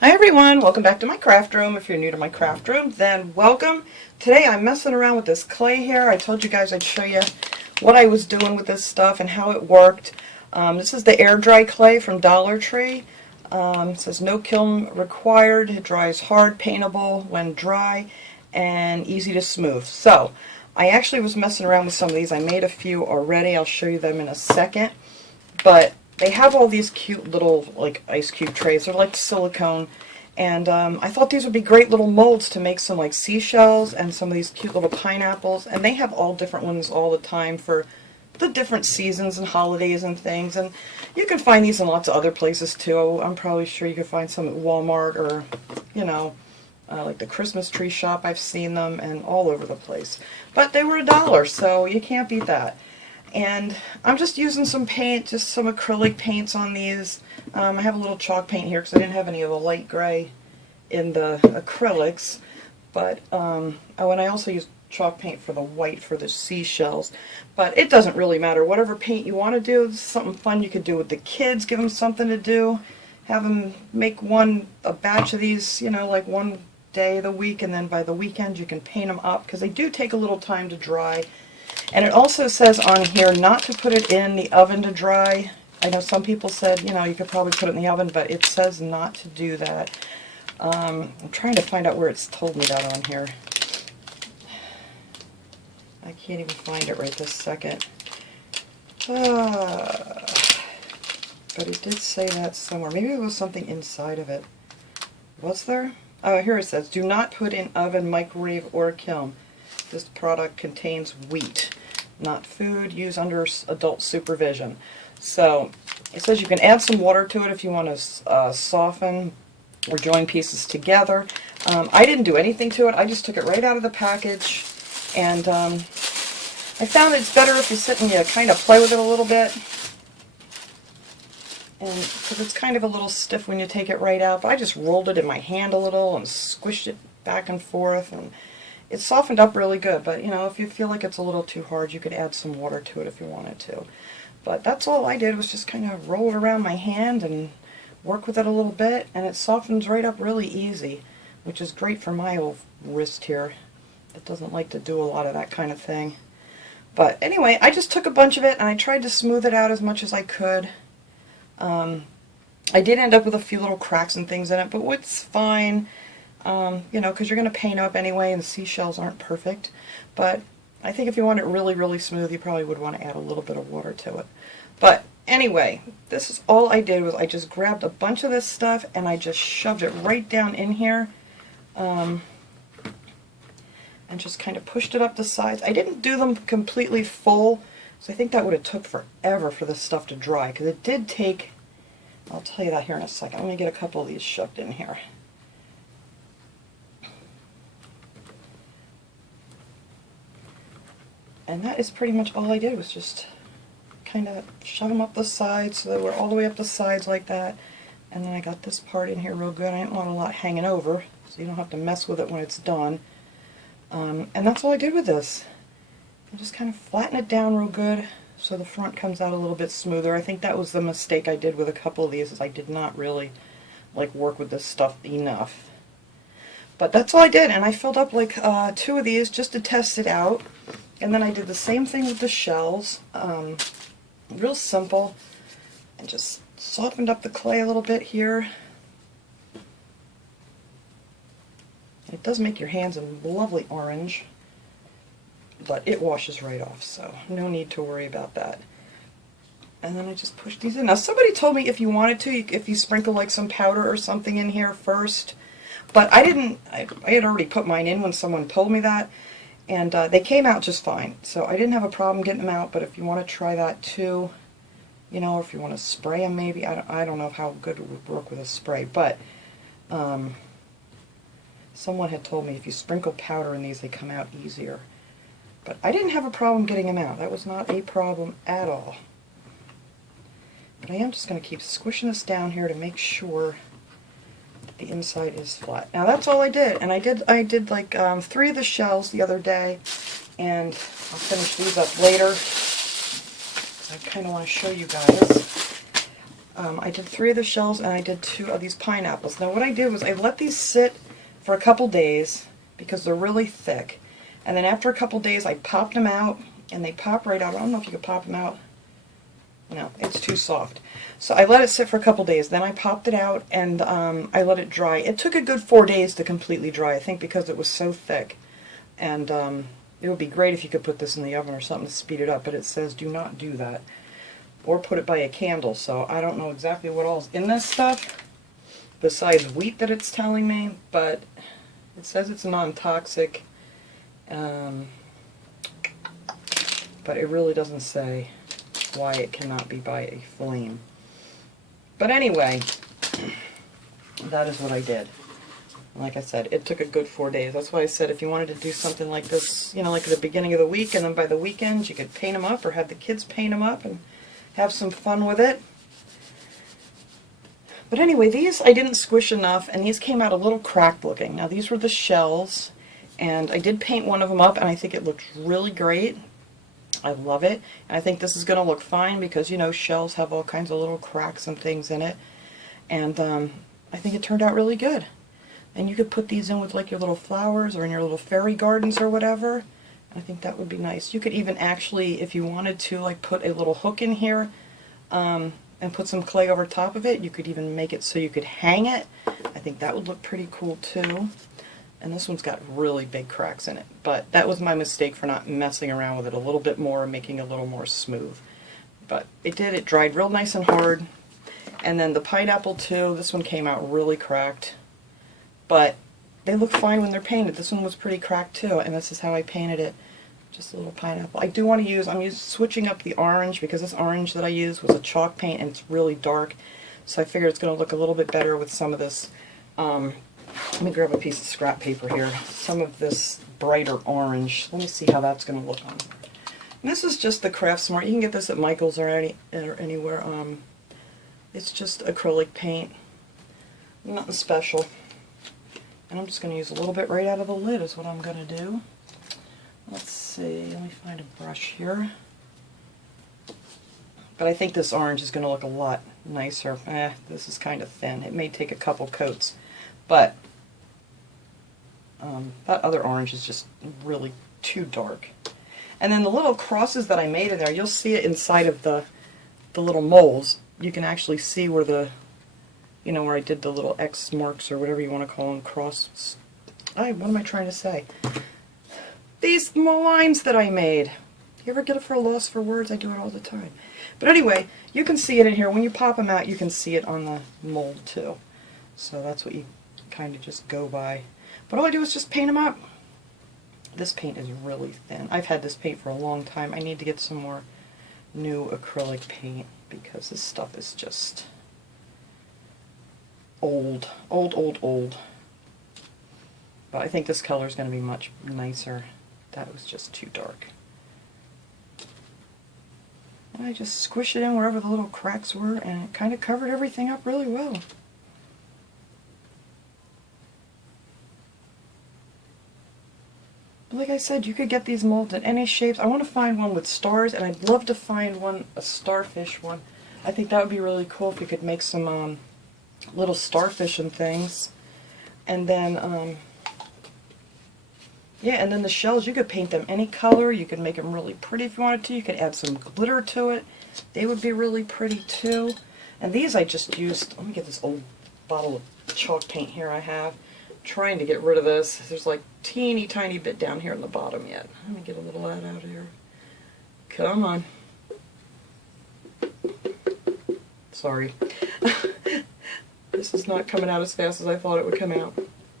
Hi everyone, welcome back to my craft room. If you're new to my craft room, then welcome. Today I'm messing around with this clay here. I told you guys I'd show you what I was doing with this stuff and how it worked. This is the air dry clay from Dollar Tree. It says no kiln required. It dries hard, paintable when dry, and easy to smooth. So I actually was messing around with some of these. I made a few already. I'll show you them in a second. But they have all these cute little like ice cube trays. They're like silicone, and I thought these would be great little molds to make some like seashells and some of these cute little pineapples. And they have all different ones all the time for the different seasons and holidays and things. And you can find these in lots of other places too. I'm probably sure you could find some at Walmart or, you know, like the Christmas tree shop. I've seen them and all over the place. But they were $1, so you can't beat that. And I'm just using some paint, just some acrylic paints on these. I have a little chalk paint here because I didn't have any of the light gray in the acrylics. But oh, and I also used chalk paint for the white for the seashells. But it doesn't really matter. Whatever paint you want to do, it's something fun you could do with the kids. Give them something to do. Have them make a batch of these, you know, like one day of the week, and then by the weekend you can paint them up because they do take a little time to dry. And it also says on here not to put it in the oven to dry. I know some people said, you know, you could probably put it in the oven, but it says not to do that. I'm trying to find out where it's told me that on here. I can't even find it right this second. But it did say that somewhere. Maybe there was something inside of it. Was there? Oh, here it says, do not put in oven, microwave, or kiln. This product contains wheat, not food. Use under adult supervision. So it says you can add some water to it if you want to soften or join pieces together. I didn't do anything to it. I just took it right out of the package, and I found it's better if you sit and you kind of play with it a little bit, and because it's kind of a little stiff when you take it right out. But I just rolled it in my hand a little and squished it back and forth, and it softened up really good. But you know, if you feel like it's a little too hard, you could add some water to it if you wanted to. But that's all I did, was just kind of roll it around my hand and work with it a little bit, and it softens right up really easy, which is great for my old wrist here. It doesn't like to do a lot of that kind of thing. But anyway, I just took a bunch of it and I tried to smooth it out as much as I could. I did end up with a few little cracks and things in it, but it's fine. You know, because you're going to paint up anyway, and the seashells aren't perfect. But I think if you want it really, really smooth, you probably would want to add a little bit of water to it. But anyway, this is all I did. Was I just grabbed a bunch of this stuff and I just shoved it right down in here, and just kind of pushed it up the sides. I didn't do them completely full, so I think that would have took forever for this stuff to dry, because it did take, I'll tell you that here in a second. Let me get a couple of these shoved in here. And that is pretty much all I did, was just kind of shove them up the sides so they were all the way up the sides like that. And then I got this part in here real good. I didn't want a lot hanging over, so you don't have to mess with it when it's done. And that's all I did with this. I just kind of flatten it down real good so the front comes out a little bit smoother. I think that was the mistake I did with a couple of these, is I did not really like work with this stuff enough. But that's all I did, and I filled up like 2 of these just to test it out. And then I did the same thing with the shells, real simple, and just softened up the clay a little bit here. It does make your hands a lovely orange, but it washes right off, so no need to worry about that. And then I just pushed these in. Now somebody told me if you wanted to, if you sprinkle like some powder or something in here first, but I didn't. I had already put mine in when someone told me that. And they came out just fine, so I didn't have a problem getting them out. But if you want to try that too, you know, or if you want to spray them maybe, I don't know how good it would work with a spray, but someone had told me if you sprinkle powder in these, they come out easier. But I didn't have a problem getting them out. That was not a problem at all. But I am just going to keep squishing this down here to make sure the inside is flat. Now that's all I did, and I did like 3 of the shells the other day, and I'll finish these up later. I kind of want to show you guys. I did 3 of the shells and I did 2 of these pineapples. Now what I did was I let these sit for a couple days because they're really thick. And then after a couple days I popped them out and they pop right out. I don't know if you could pop them out. No, it's too soft. So I let it sit for a couple days. Then I popped it out and I let it dry. It took a good 4 days to completely dry, I think, because it was so thick. And it would be great if you could put this in the oven or something to speed it up, but it says do not do that. Or put it by a candle, so I don't know exactly what all's in this stuff besides wheat that it's telling me, but it says it's non-toxic, but it really doesn't say why it cannot be by a flame. But anyway, that is what I did. Like I said, it took a good 4 days. That's why I said if you wanted to do something like this, you know, like at the beginning of the week, and then by the weekend you could paint them up or have the kids paint them up and have some fun with it. But anyway, these I didn't squish enough, and these came out a little cracked looking. Now these were the shells, and I did paint one of them up, and I think it looks really great. I love it. And I think this is going to look fine because, you know, shells have all kinds of little cracks and things in it. And I think it turned out really good. And you could put these in with like your little flowers or in your little fairy gardens or whatever. I think that would be nice. You could even actually, if you wanted to, like put a little hook in here and put some clay over top of it. You could even make it so you could hang it. I think that would look pretty cool too. And this one's got really big cracks in it. But that was my mistake for not messing around with it a little bit more and making it a little more smooth. But it did. It dried real nice and hard. And then the pineapple too, this one came out really cracked. But they look fine when they're painted. This one was pretty cracked too, and this is how I painted it. Just a little pineapple. I do want to use, switching up the orange because this orange that I used was a chalk paint and it's really dark. So I figured it's going to look a little bit better with some of this, let me grab a piece of scrap paper here, some of this brighter orange. Let me see how that's going to look on. And this is just the Craft Smart. You can get this at Michael's or anywhere. It's just acrylic paint. Nothing special. And I'm just going to use a little bit right out of the lid is what I'm going to do. Let's see, let me find a brush here. But I think this orange is going to look a lot nicer. This is kind of thin. It may take a couple coats. But that other orange is just really too dark. And then the little crosses that I made in there, you'll see it inside of the little moles. You can actually see where the, you know, where I did the little X marks or whatever you want to call them, crosses. What am I trying to say? These small lines that I made. You ever get it for a loss for words? I do it all the time. But anyway, you can see it in here. When you pop them out, you can see it on the mold too. So that's what you kind of just go by. But all I do is just paint them up. This paint is really thin. I've had this paint for a long time. I need to get some more new acrylic paint because this stuff is just old. Old. But I think this color is going to be much nicer. That was just too dark. And I just squished it in wherever the little cracks were, and it kind of covered everything up really well. But like I said, you could get these molds in any shapes. I want to find one with stars, and I'd love to find one, a starfish one. I think that would be really cool if you could make some little starfish and things. And then, yeah, and then the shells, you could paint them any color. You could make them really pretty if you wanted to. You could add some glitter to it. They would be really pretty too. And these I just used, let me get this old bottle of chalk paint here I have. Trying to get rid of this. There's like teeny tiny bit down here in the bottom yet. Let me get a little of that out of here. Come on. Sorry. This is not coming out as fast as I thought it would come out.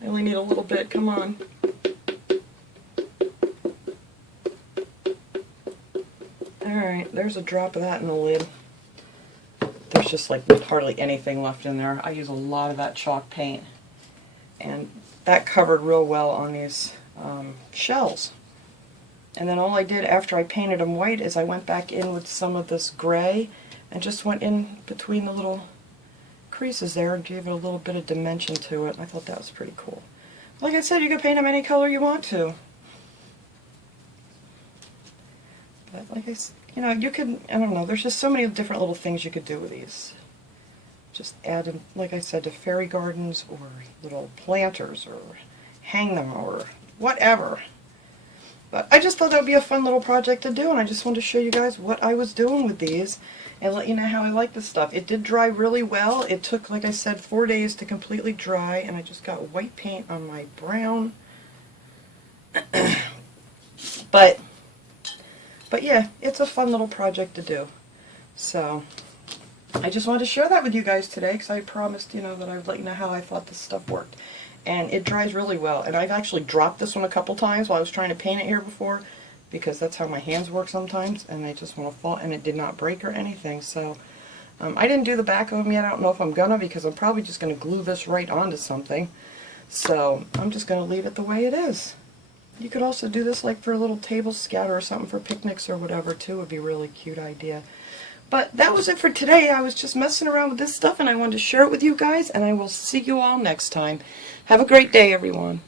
I only need a little bit. Come on. Alright, there's a drop of that in the lid. There's just like hardly anything left in there. I use a lot of that chalk paint. And that covered real well on these shells. And then all I did after I painted them white is I went back in with some of this gray and just went in between the little creases there and gave it a little bit of dimension to it. I thought that was pretty cool. Like I said, you can paint them any color you want to. But like I said, you know, you could, I don't know, there's just so many different little things you could do with these. just add them, like I said, to fairy gardens or little planters or hang them or whatever. But I just thought that would be a fun little project to do, and I just wanted to show you guys what I was doing with these and let you know how I like this stuff. It did dry really well. It took, like I said, 4 days to completely dry, and I just got white paint on my brown. But yeah, it's a fun little project to do. So I just wanted to share that with you guys today because I promised, you know, that I would let you know how I thought this stuff worked. And it dries really well. And I've actually dropped this one a couple times while I was trying to paint it here before, because that's how my hands work sometimes, and they just want to fall, and it did not break or anything. So I didn't do the back of them yet. I don't know if I'm gonna, because I'm probably just going to glue this right onto something. So I'm just going to leave it the way it is. You could also do this like for a little table scatter or something for picnics or whatever too. Would be a really cute idea. But that was it for today. I was just messing around with this stuff and I wanted to share it with you guys, and I will see you all next time. Have a great day, everyone.